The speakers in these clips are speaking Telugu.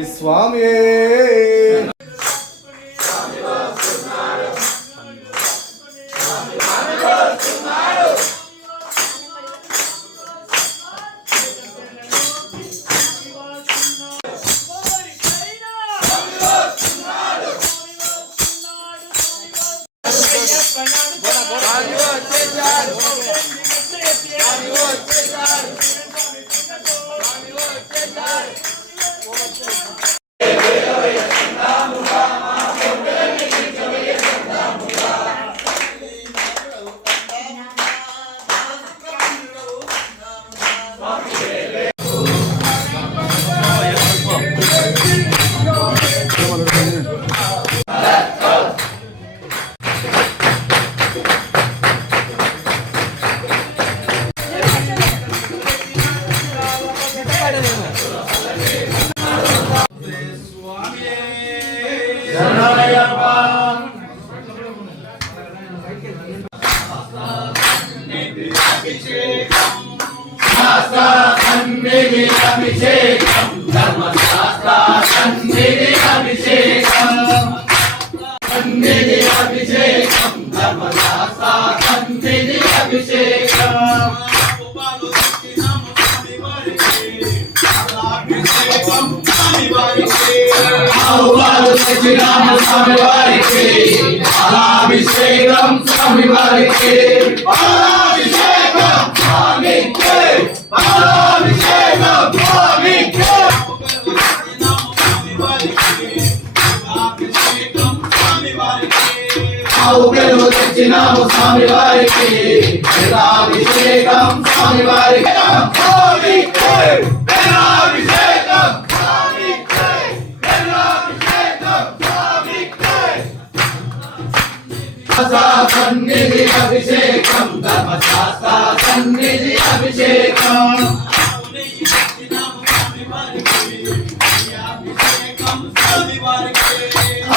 స్వామి అభిషేకం ధర్మశాస్త్ర సన్నిధి అభిషేకం సన్నిధి అభిషేకం ధర్మశాస్త్ర సన్నిధి అభిషేకం స్వామి వారికి అభిషేకం స్వామి వారికి అభిషేకం స్వామికి అభిషేకం స్వామికి ఆవుగలు తెచ్చినాము స్వామి వారికి అభిషేకం స్వామి వారికి సన్నిధి అభిషేకం ధర్మశాస్త్ర సన్నిధి అభిషేకం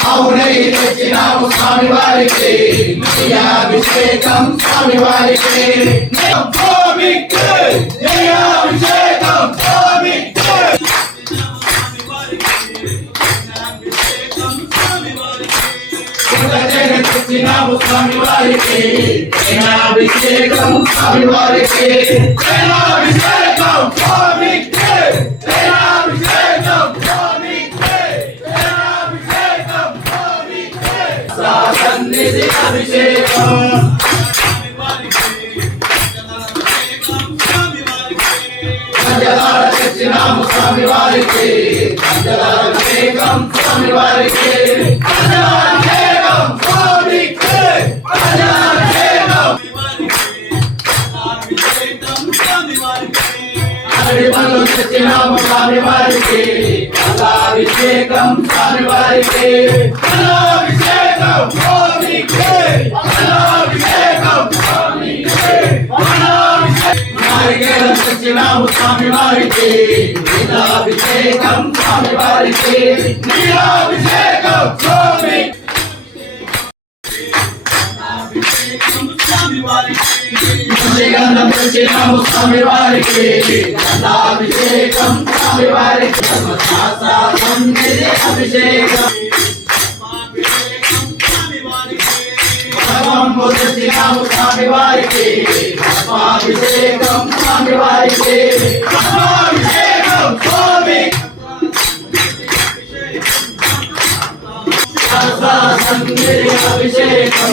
ఆవునై తెచ్చినాము స్వామి వారికి అభిషేకం స్వామి వారికి అభిషేకం తెచ్చినాము స్వామి వారికి అభిషేకం స్వామి వారికి అభిషేకం స్వామికి అభిషేకం స్వామికి అభిషేకం స్వామికి సన్నిధి అభిషేకం తెచ్చినాము స్వామి వారికి అభిషేకం స్వామి వారికి అభిషేకం స్వామికి అభిషేకం తెచ్చినాము స్వామి వారికి అభిషేకం స్వామి వారికి అభిషేకం స్వామికి అభిషేకం స్వామికి తెచ్చినాము స్వామి వారికి అభిషేకం స్వామి వారికి అభిషేకం స్వామి తెచ్చినాము స్వామి వారికి అభిషేకం స్వామి వారికి సన్నిధి అభిషేకం తెచ్చినాము స్వామి వారికి అభిషేకం స్వామి వారికి అభిషేకం స్వామి సన్నిధి అభిషేకం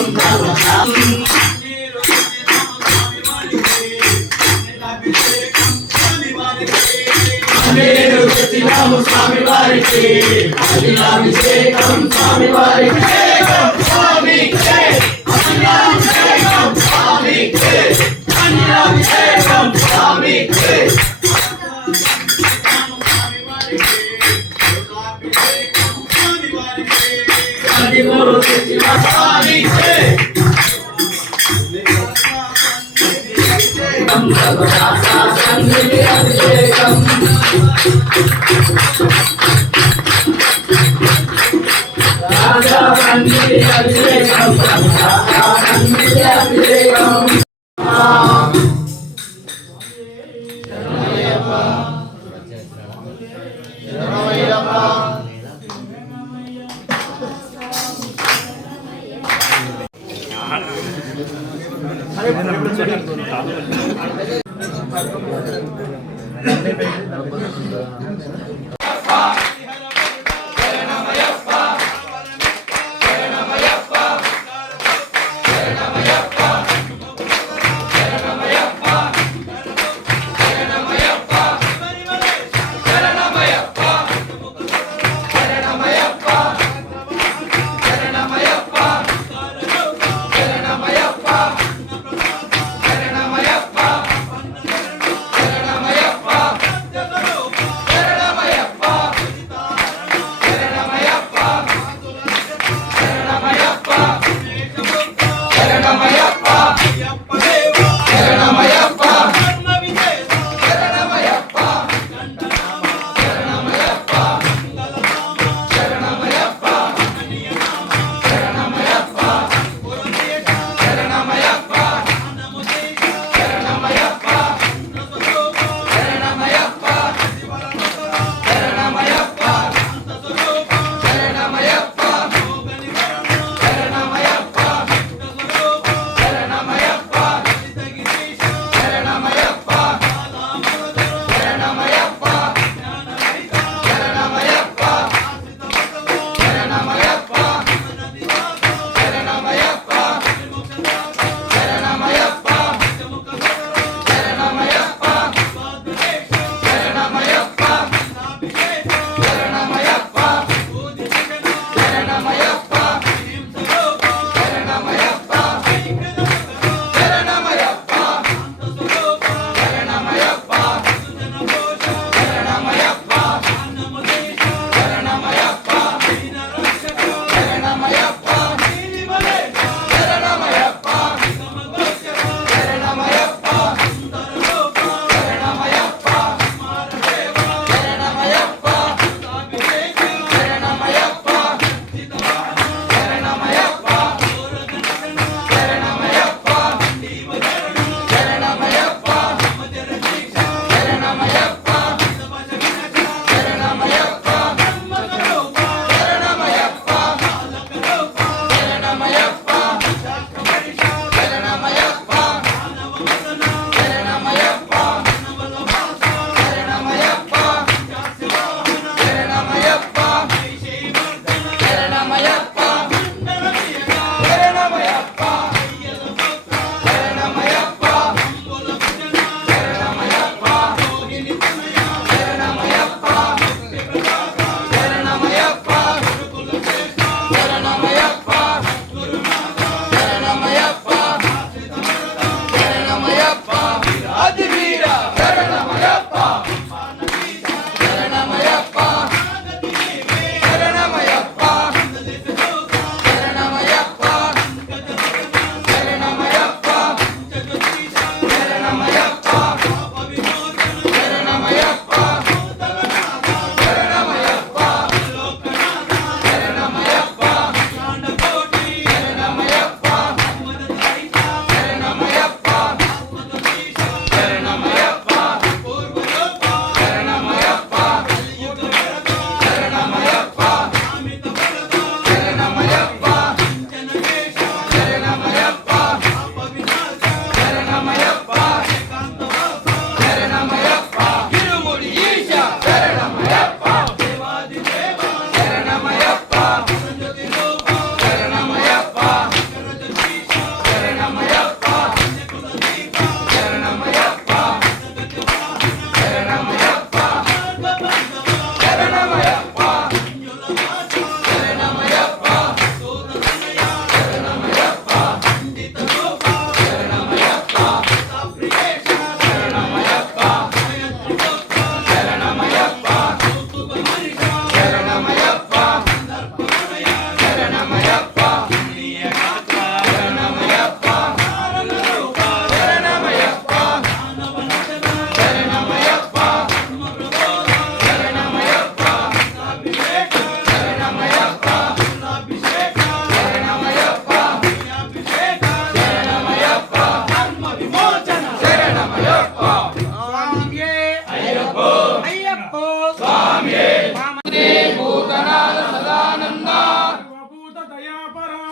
తెచ్చినాము స్వామి వారికి అభిషేకం స్వామి వారికి స్వామికి అభిషేకం స్వామికి అభిషేకం స్వామికి సన్నిధి అభిషేకం రాజా సన్నిధి అభిషేకం సన్నిధి అభిషేకం శరణమయ్యప్ప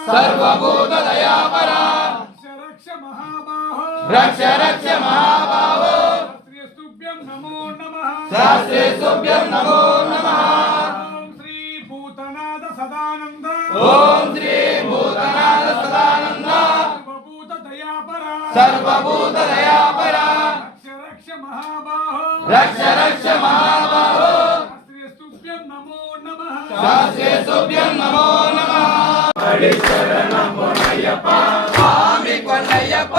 सर्वभूत दयापरा रक्ष रक्ष महाबाहो शास्त्रेस्तुभ्यं नमो नमः शास्त्रेस्तुभ्यं नमो नमः ओम श्री भूतनाथ सदानंद ओम श्री भूतनाथ सदानंद सर्वभूत दयापरा सर्वभूत दयापरा रक्ष रक्ष महाबाहो रक्ष रक्ष महाबाहो शास्त्रेस्तुभ्यं नमो नमः शास्त्रेस्तुभ्यं नमो नमः पडि शरणं पुनय्यप्प स्वामी पुनय्यप्प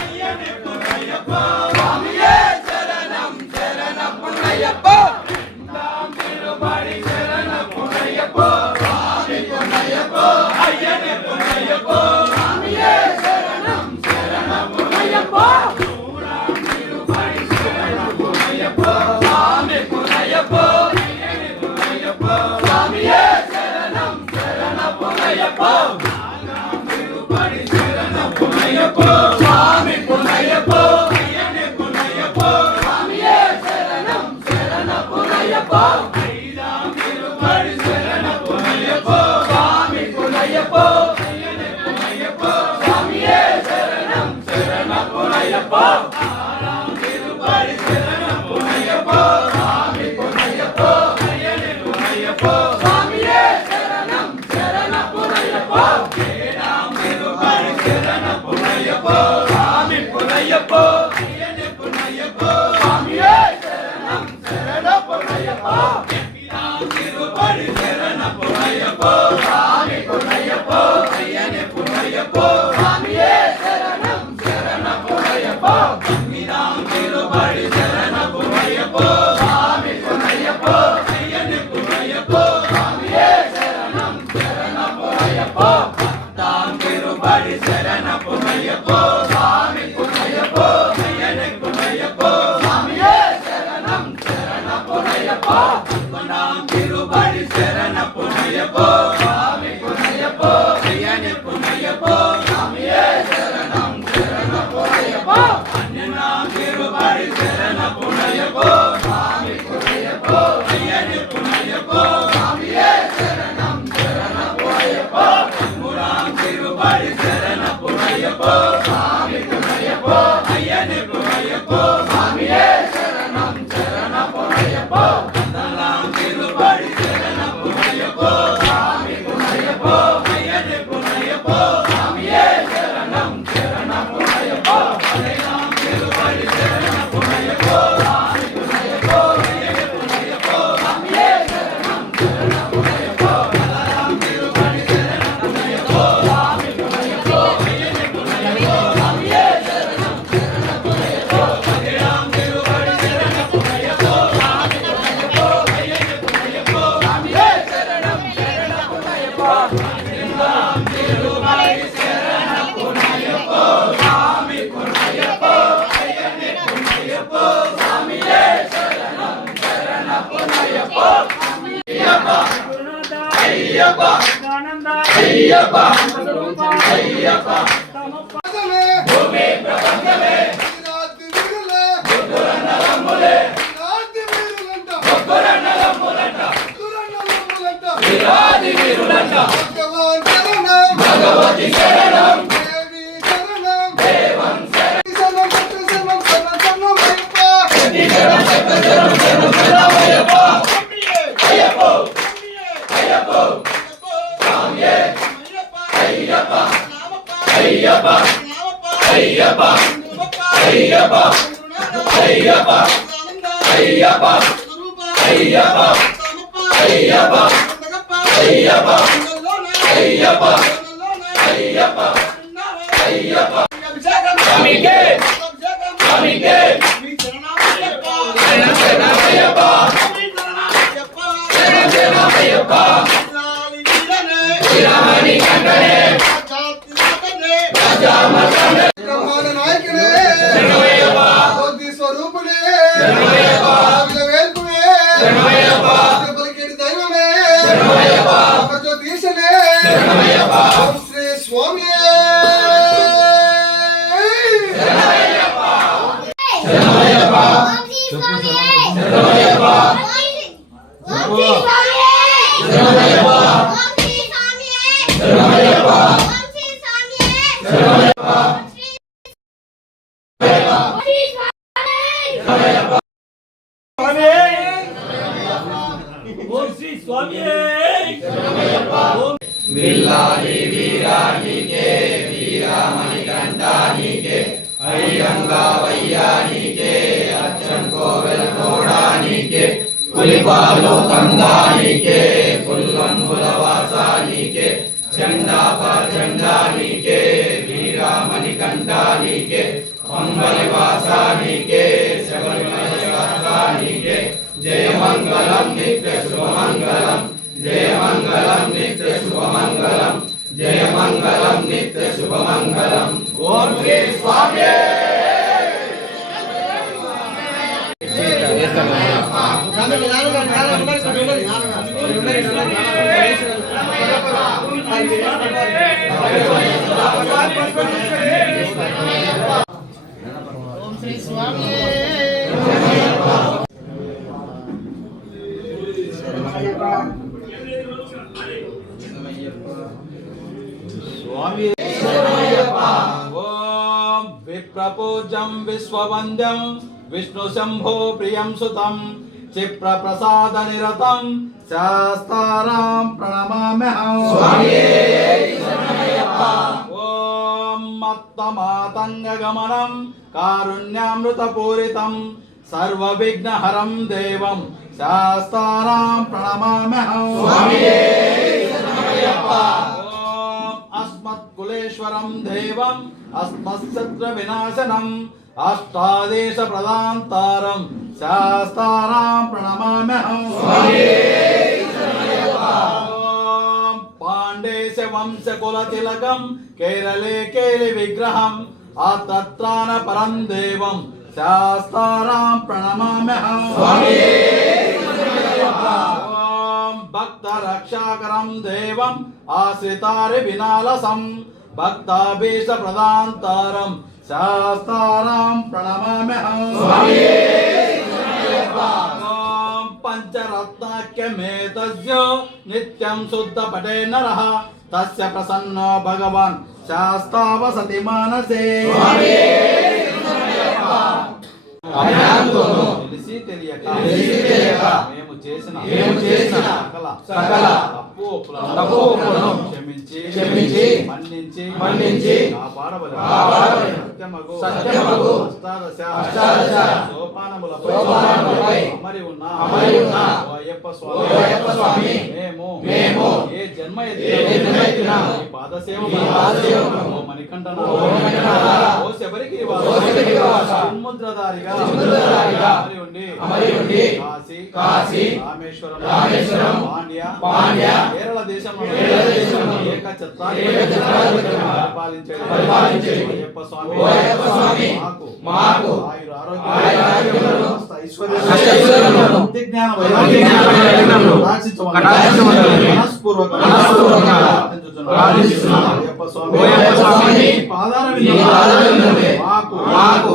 अय्यने पुनय्यप्प स्वामिये शरणं शरणं पुनय्यप्प नाम तिरुपति शरणं पुनय्यप्प स्वामी पुनय्यप्प अय्यने पुनय्यप्प स्वामिये शरणं शरणं पुनय्यप्प नाम तिरुपति शरणं पुनय्यप्प स्वामी पुनय्यप्प अय्यने पुनय्यप्प स्वामिये शरणं शरणं पुनय्यप्प नाम तिरुपति शरणं पुनय्यप्प स्वामी पुनय्यप्प अय्यने पुनय्यप्प स्वामिये शरणं शरणं पुनय्यप्प नाम तिरुपति शरणं पुनय्यप्प स्वामी पुनय्यप्प अय्यने पुनय्यप्प स्वामिये शरणं शरणं पुनय्यप्प नाम तिरुपति शरणं पुनय्यप्प स्वामी पुनय्यप्प अय्यने पुनय्यप्प स्वामिये शरणं शरणं पुनय्यप्प नाम तिरुपति शरणं पुनय्यप्प स्वामी पुनय्यप्प अय्यने पुनय्यप्प स्वामिये शरणं शरणं पुनय्यप्प नाम तिरुपति शरणं पुनय्यप्प स्वामी पुनय्यप्प अय्यने पुनय्यप्प स्वामिये शरणं शरणं पुनय्यप्प नाम तिरुपति शरणं पुनय्यप्प स्वामी पुनय्यप्प अय्यने पुनय्यप्प स्वामिये शरणं शरणं पुनय्यप्प नाम तिरुपति शरणं पुनय्यप्प स्वामी पुनय्यप्प अय्यने पुनय्यप्प स्वामिये शरणं शरणं पुनय्यप्प नाम तिरुपति शरणं पुनय्यप्प स्वामी पुनय्यप्प अय्यने पुनय्यप्प स्वामिये शरणं शरणं पुनय्यप्प नाम तिरुपति शरणं पुनय्यप्प स्वामी पुनय्यप्प अय्यने पुनय्यप्प स्वामिये शरणं शरणं पुनय्यप्प नाम तिरुपति शरणं पुनय्यप्प स्वामी पुनय्यप्प अय्यने पुनय्यप्प स्वामिये शरणं शरणं पुनय्यप्प नाम तिरुपति शरणं पुनय्यप्प स्वामी पुनय्यप्प अय्यने पुनय्यप्प स्वामिये शरणं शरणं पुनय्यप्प नाम तिरुपति शरणं पुनय्यप्प स्वामी पुनय्यप्प अय्यने पुनय्यप्प स्वामिये शरणं शरणं पुनय्यप्प नाम तिरुपति शरणं पुनय्यप्प स्वामी पुनय्यप्प अय्यने पुनय्यप्प स्वामिये शरणं शरणं पुनय्यप्प नाम तिरुपति शरणं पुनय्यप्प स्वामी पुनय्यप्प अय्यने पुनय्यप्प स्वामिये शरणं शरणं पुनय्यप्प नाम तिरुपति शरणं पुनय्यप्प स्वामी पुनय्यप्प अय्यने पुनय्यप्प स्वामिये शरणं शरणं पुनय्यप्प अय्यप्प अय्यप्प अय्यप्प भूमि प्रपंचमे ముగ్గురన్నదమ్ములే ముగ్గురన్నదమ్ములంట వీరాది వీరులంట భగవతి శరణం దేవం శరణం అయ్యప్ప అయ్యప్ప అయ్యప్ప స్వామియే అయ్యప్ప అయ్యప్ప అయ్యప్ప అయ్యప్ప అయ్యప్ప అయ్యప్ప అయ్యప్ప అయ్యప్ప అయ్యప్ప అయ్యప్ప అయ్యప్ప అయ్యప్ప స్వామికే స్వామికే శరణమయ్యప్ప శరణమయ్యప్ప శరణమయ్యప్ప వీరమణి కంటనే రాజామర్దనే బ్రహ్మాండ నాయకుడే శరణమయ్యప్ప బుద్ధి స్వరూపుడే శరణమయ్యప్ప వేల్పుడే శరణమయ్యప్ప పలికేటి దైవమే శరణమయ్యప్ప జ్యోతిషనే శరణమయ్యప్ప ఓం శ్రీ స్వామియే శరణమయ్యప్ప శరణమయ్యప్ప శరణమయ్యప్ప శరణమయ్యప్ప శ్రీ స్వామి విల్లాలి వీరానికే వీరమణికంఠానికే అయ్యంగా వయ్యానికే అచ్చం కోవెల కోడానికే పులిపాలు కందానికే పుల్లంబుల వాసానికే చండాపరచండానికే వీరమణికంఠానికే పంబలి వాసానికే శబరిమల శాస్త్రానికే జయమంగళం నిత్య శుభమంగళం జయమంగళం నిత్య శుభమంగళం జయమంగళం నిత్య శుభమంగళం ఓం శ్రీ స్వామి ఓం శ్రీ స్వామి ఓం విప్రపూజం విశ్వవంద్యం విష్ణు శంభో ప్రియం సుతం క్షిప్ర ప్రసాద నిరతం శాస్తారాం ప్రణమామ్యహం ఓం మత్తమాతంగ గమనం కారుణ్యామృత పూరితం సర్వ విఘ్నహరం దేవం శాస్తారాం ప్రణమామ్యహం अस्मत्कुलेश्वरं देवं अस्मत्शत्र विनाशनं अष्टादेश प्रदान्तारं शास्तारां प्रणमाम्यहम् ॐ पाण्डेश वंशकुलतिलकं केरले केलि विग्रहं आतत्राण परं देवं शास्तारां प्रणमाम्यहम् भक्त रक्षाकरं देवं आश्रितारि विनालसं भक्ताभीष्ट प्रदान्तारं शास्तारां प्रणमाम्यहम् पंचरत्नाख्यमेतस्य नित्यं शुद्धपठे नरः तस्य प्रसन्नो भगवान् शास्ता वसति मानसे తెలిసి తెలియక మేము చేసిన సకల తప్పు ఒప్పులను క్షమించి మన్నించి కాపాడవలెను. సత్యమగు అష్టాదశ సోపానములపై అమరి ఉన్న ఓ అయ్యప్ప స్వామి మేము ఏ జన్మ ఎత్తినా ఈ పాదసేవ ఓ మణికంఠన ఓ శబరికి ముద్రధారిగా అమరి ఉండి కాశీ రామేశ్వరం పాండ్య కేరళ దేశంలో పరిపాలించే అయ్యప్ప స్వామి మాకు ఆయుర ఆరోగ్యం ఐశ్వర్యం జ్ఞాన అయ్యప్ప స్వామి పాదార మాకు